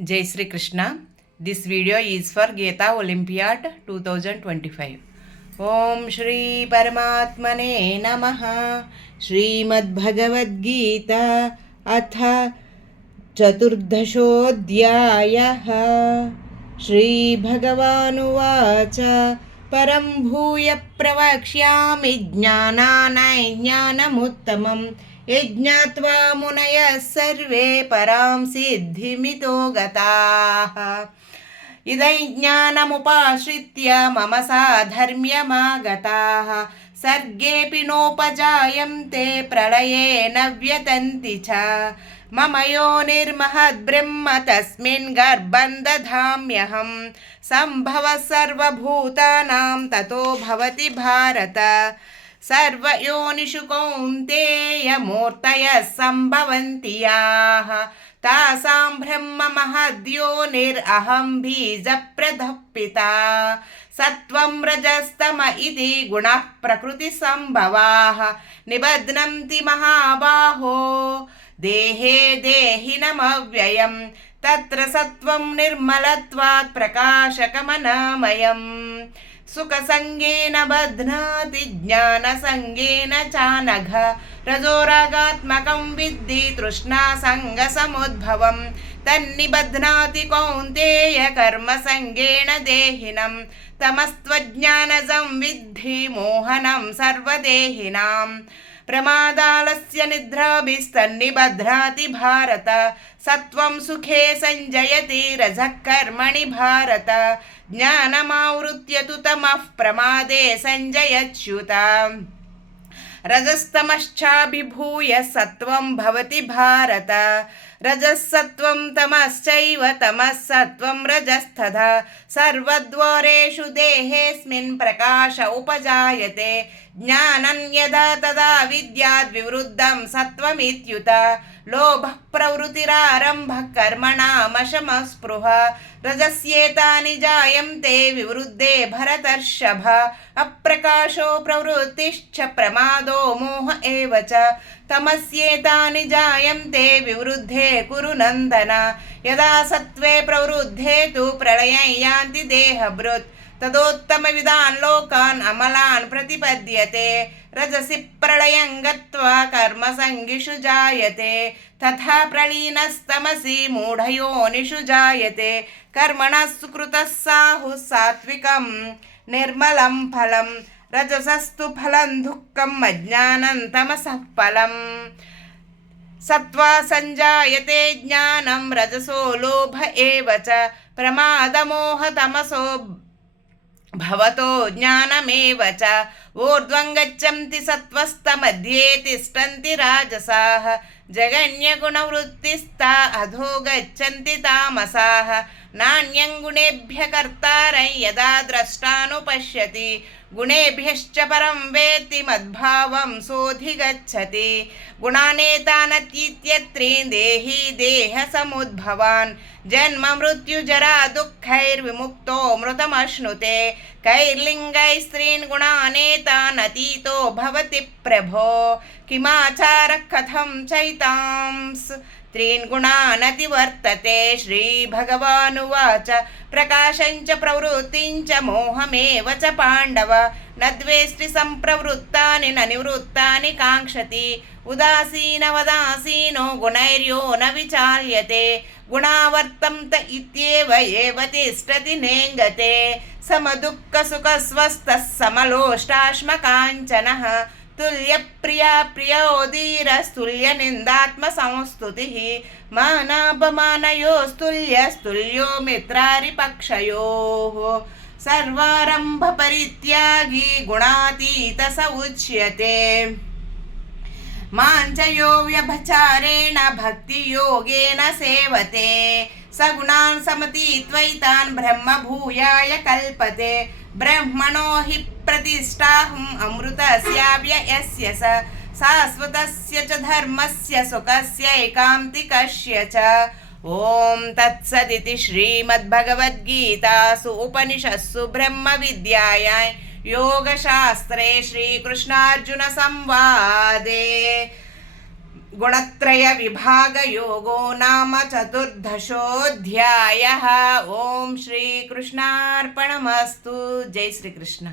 Jai Sri Krishna. This video is for Gita Olympiad 2025. Om Shri Paramatmane Namaha. Shrimad Bhagavad Gita Atha Chaturdhashodhyayah. Shri Bhagavanuvacha Param Bhuya Pravakshyami Jnananai Jnanamuttamam यज्ञात्वा मुनयः सर्वे परां सिद्धिमितो गताः इदं ज्ञानमुपाश्रित्य मम साधर्म्यमागताः सर्गेऽपि नोपजायन्ते प्रलये न व्यतन्ति च मम योनिर्महद्ब्रह्म तस्मिन् गर्भं दधाम्यहं सम्भवः सर्वभूतानां ततो भवति भारत सर्वयोनिषु कौन्तेय मूर्तयः सम्भवन्ति याः तासां ब्रह्म महद्योनिरहं बीजप्रदः पिता सत्त्वं रजस्तम इति गुणः प्रकृतिसम्भवाः निबध्नन्ति महाबाहो देहे देहिनमव्ययं तत्र सत्त्वं निर्मलत्वात् प्रकाशकमनामयम् सुखसंगेन बध्नाति ज्ञानसंगेन चानघ रजोरागात्मकं विद्धि तृष्णासङ्गसमुद्भवं तन्निबध्नाति कौन्तेय कर्मसंगेन देहिनं तमस्त्वज्ञानजं विद्धि मोहनं सर्वदेहिनां प्रमादालस्य निद्राभिस्तन्निबध्नाति भारत सत्त्वं सुखे संजयति रजः कर्मणि भारत ज्ञानमावृत्य तु तमः प्रमादे संजयत्युत रजस्तमश्चाभिभूय सत्त्वं भवति भारत रजः सत्त्वं तमश्चैव तमः सत्त्वं रजस्तथा सर्वद्वारेषु देहेऽस्मिन् प्रकाश उपजायते ज्ञानं यदा तदा विद्याद् विवृद्धं सत्त्वमित्युत लोभः प्रवृत्तिरारम्भः कर्मणामशमस्पृह रजस्येतानि जायन्ते विवृद्धे भरतर्षभ अप्रकाशो प्रवृत्तिश्च प्रमादो मोह एव च तमस्येतानि जायन्ते विवृद्धे कुरु नन्दन यदा सत्त्वे प्रवृद्धे तु प्रलयं यान्ति देहभृत् तदोत्तमविदान् लोकान् अमलान् प्रतिपद्यते रजसि प्रलयं गत्वा कर्मसङ्गिषु जायते तथा प्रलीनस्तमसि मूढयोनिषु जायते कर्मणः सुकृतः साहुः सात्विकं निर्मलं फलं रजसस्तु फलं दुःखम् अज्ञानं तमसः फलं सत्त्वा संजायते ज्ञानं रजसो लोभ एव च प्रमादमोहतमसो भवतो ज्ञानमेव च ऊर्ध्वं गच्छन्ति सत्त्वस्तमध्ये तिष्ठन्ति राजसाः जगन्यगुणवृत्तिस्था अधो गच्छन्ति तामसाः नान्यं गुणेभ्यः कर्तारं यदा द्रष्टानुपश्यति गुणेभ्यश्च परं वेत्ति मद्भावं सोऽधिगच्छति गुणानेतानतीत्यत्रीन् देही देहसमुद्भवान् जन्म मृत्युजरा दुःखैर्विमुक्तो मृतमश्नुते कैर्लिङ्गैः स्त्रीन् गुणानेतानतीतो भवति प्रभो किमाचारः कथं चैतांस् त्रीन् गुणानतिवर्तते श्रीभगवानुवाच प्रकाशञ्च प्रवृत्तिञ्च मोहमेव च पाण्डव न द्वेष्टि सम्प्रवृत्तानि न निवृत्तानि काङ्क्षति उदासीनवदासीनो गुणैर्यो न विचाल्यते गुणावर्तन्त इत्येव एव तिष्ठति नेङ्गते समदुःखसुखस्वस्थः समलोष्टाश्मकाञ्चनः तुल्यप्रिया प्रियोदीरस्तुल्यनिन्दात्मसंस्तुतिः मानापमानयोस्तुल्यस्तुल्यो मित्रारिपक्षयोः सर्वारम्भपरित्यागी गुणातीत स उच्यते माञ्चयो व्यभचारेण भक्तियोगेन सेवते सगुणान् समतीत्वैतान् ब्रह्मभूयाय कल्पते ब्रह्मणो हि प्रतिष्ठाहम् अमृतस्याव्ययस्य स शाश्वतस्य च धर्मस्य सुखस्य एकान्तिकस्य च ॐ तत्सदिति श्रीमद्भगवद्गीतासु उपनिषत्सु ब्रह्मविद्यायां योगशास्त्रे श्रीकृष्णार्जुनसंवादे गुणत्रयविभागयोगो नाम चतुर्दशोऽध्यायः। ओम श्रीकृष्णार्पणमस्तु। जय श्रीकृष्ण।